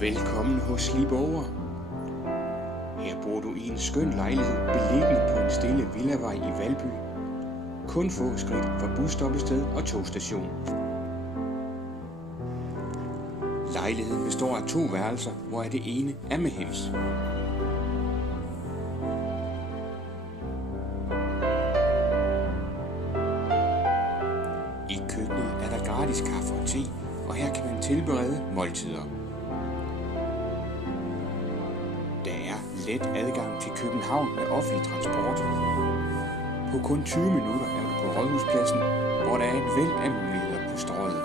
Velkommen hos Libover. Her bor du i en skøn lejlighed beliggende på en stille villavej i Valby. Kun få skridt fra busstoppested og togstation. Lejligheden består af 2 værelser, hvor det ene er med hems. I køkkenet er der gratis kaffe og te, og her kan man tilberede måltider. Der er let adgang til København med offentlig transport. På kun 20 minutter er du på Rådhuspladsen, hvor der er et væld af muligheder på Strøget.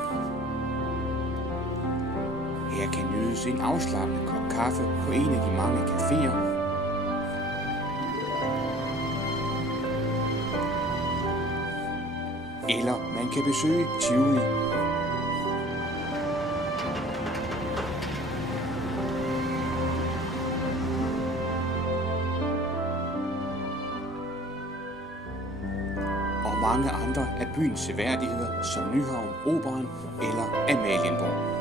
Her kan nydes en afslappende kop kaffe på en af de mange caféer. Eller man kan besøge Tivoli. Og mange andre af byens seværdigheder som Nyhavn, Operaen eller Amalienborg.